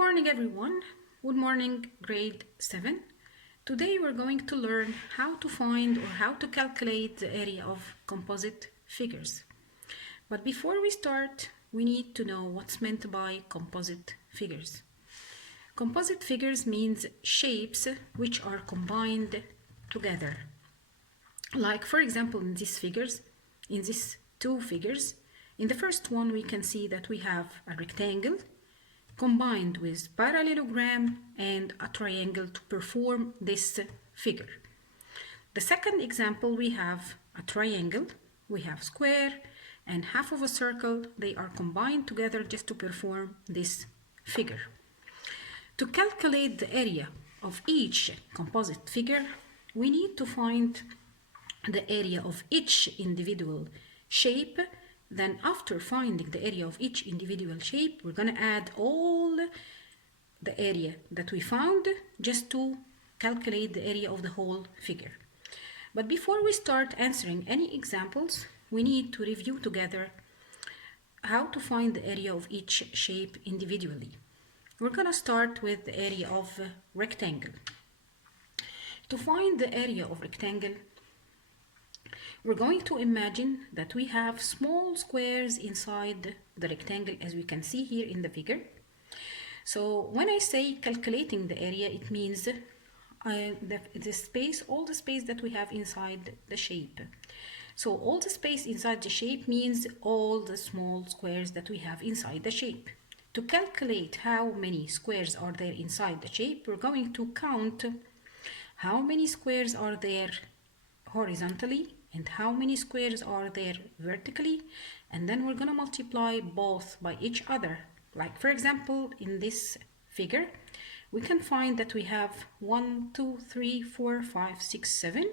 morning everyone. Good morning grade 7. Today we're going to learn how to find or how to calculate the area of composite figures. But before we start, we need to know what's meant by composite figures. Composite figures means shapes which are combined together. Like for example in these two figures, in the first one we can see that we have a rectangle combined with parallelogram and a triangle to perform this figure. The second example, we have a triangle, we have square and half of a circle. They are combined together just to perform this figure. To calculate the area of each composite figure, we need to find the area of each individual shape. Then after finding the area of each individual shape, we're going to add all the area that we found just to calculate the area of the whole figure. But before we start answering any examples, we need to review together how to find the area of each shape individually. We're going to start with the area of rectangle. To find the area of rectangle, we're going to imagine that we have small squares inside the rectangle, as we can see here in the figure. So when I say calculating the area, it means the space, all the space that we have inside the shape. So all the space inside the shape means all the small squares that we have inside the shape. To calculate how many squares are there inside the shape, we're going to count how many squares are there horizontally and how many squares are there vertically, and then we're going to multiply both by each other. Like for example in this figure, we can find that we have 1, 2, 3, 4, 5, 6, 7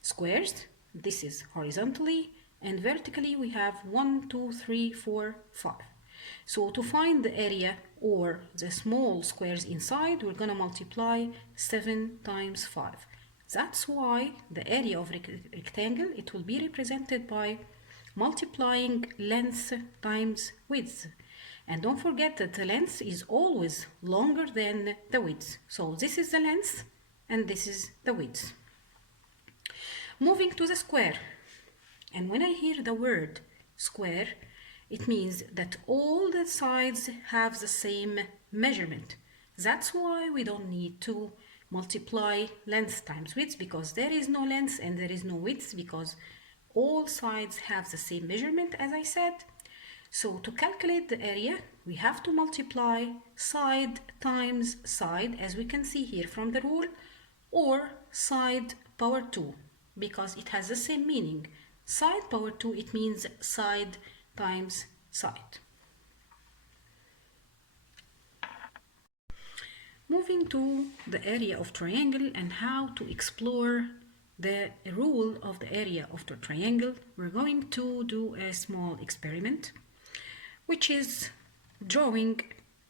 squares. This is horizontally, and vertically we have 1, 2, 3, 4, 5. So to find the area or the small squares inside, we're going to multiply 7 times 5. That's why the area of rectangle, it will be represented by multiplying length times width. And don't forget that the length is always longer than the width. So this is the length and this is the width. Moving to the square. And when I hear the word square, it means that all the sides have the same measurement. That's why we don't need to multiply length times width, because there is no length and there is no width, because all sides have the same measurement, as I said. So to calculate the area, we have to multiply side times side, as we can see here from the rule, or side power 2, because it has the same meaning. Side power 2, it means side times side. Moving to the area of triangle and how to explore the rule of the area of the triangle, we're going to do a small experiment, which is drawing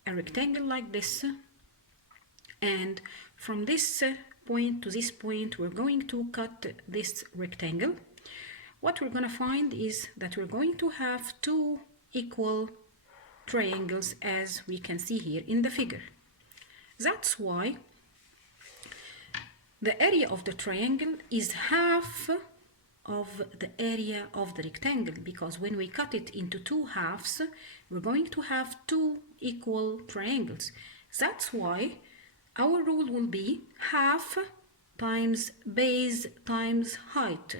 a rectangle like this, and from this point to this point we're going to cut this rectangle. What we're going to find is that we're going to have two equal triangles, as we can see here in the figure. That's why the area of the triangle is half of the area of the rectangle, because when we cut it into two halves, we're going to have two equal triangles. That's why our rule will be half times base times height.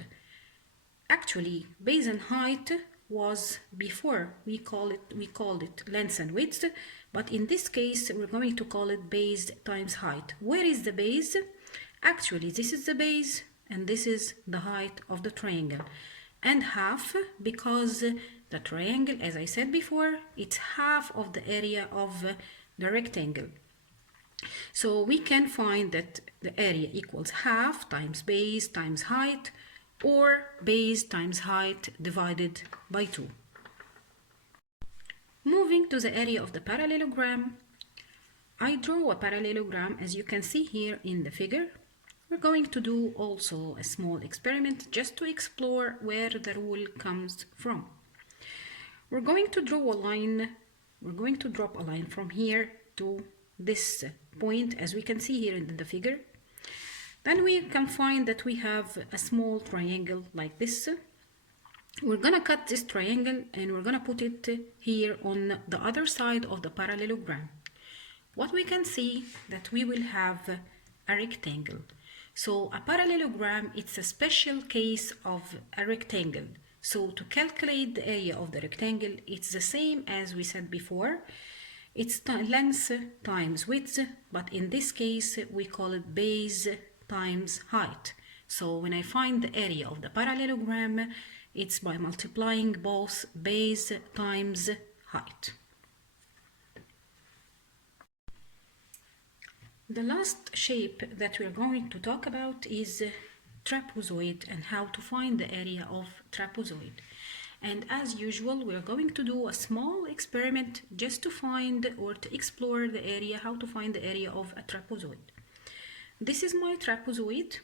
Actually, base and height was before we called it length and width, but in this case we're going to call it base times height. Where is the base? Actually, this is the base and this is the height of the triangle, and half because the triangle, as I said before, it's half of the area of the rectangle. So we can find that the area equals half times base times height, or base times height divided by 2. Moving to the area of the parallelogram, I draw a parallelogram, as you can see here in the figure. We're going to do also a small experiment just to explore where the rule comes from. We're going to draw a line, we're going to drop a line from here to this point, as we can see here in the figure, then we can find that we have a small triangle like this. We're gonna cut this triangle and we're gonna put it here on the other side of the parallelogram. What we can see that we will have a rectangle. So a parallelogram, it's a special case of a rectangle. So to calculate the area of the rectangle, it's the same as we said before. It's length times width, but in this case we call it base times height. So when I find the area of the parallelogram, it's by multiplying both base times height. The last shape that we are going to talk about is trapezoid and how to find the area of trapezoid. And as usual, we are going to do a small experiment just to find or to explore the area, how to find the area of a trapezoid. This is my trapezoid,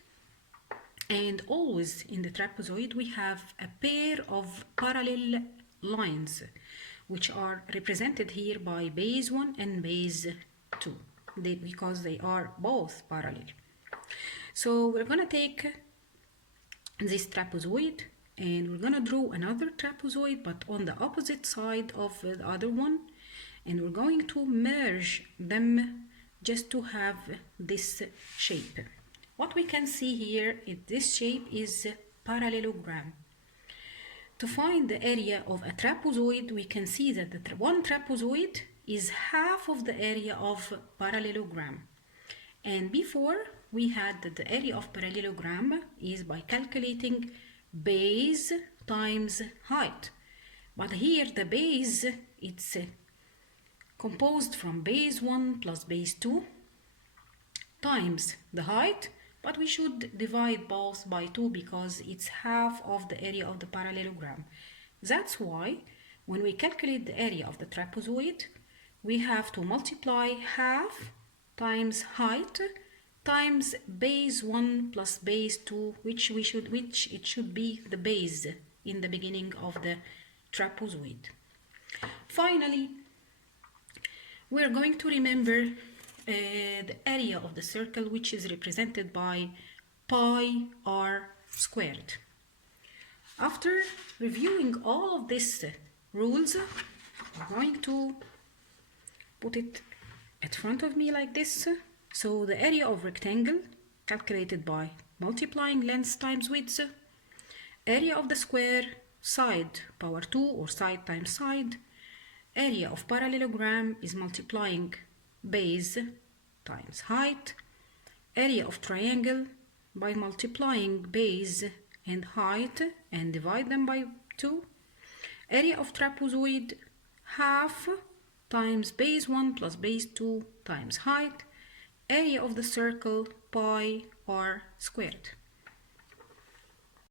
and always in the trapezoid we have a pair of parallel lines which are represented here by base 1 and base 2 because they are both parallel. So we're gonna take this trapezoid and we're gonna draw another trapezoid but on the opposite side of the other one, and we're going to merge them just to have this shape. What we can see here in this shape is parallelogram. To find the area of a trapezoid, we can see that the one trapezoid is half of the area of parallelogram. And before we had that the area of parallelogram is by calculating base times height. But here the base, it's composed from base 1 plus base 2 times the height, but we should divide both by 2 because it's half of the area of the parallelogram. That's why when we calculate the area of the trapezoid, we have to multiply half times height times base 1 plus base 2, which it should be the base in the beginning of the trapezoid. Finally, we are going to remember the area of the circle, which is represented by pi r squared. After reviewing all of these rules, I'm going to put it at front of me like this. So the area of rectangle calculated by multiplying length times width, area of the square, side power 2 or side times side, area of parallelogram is multiplying base times height, area of triangle by multiplying base and height and divide them by 2, area of trapezoid half times base 1 plus base 2 times height, area of the circle pi r squared.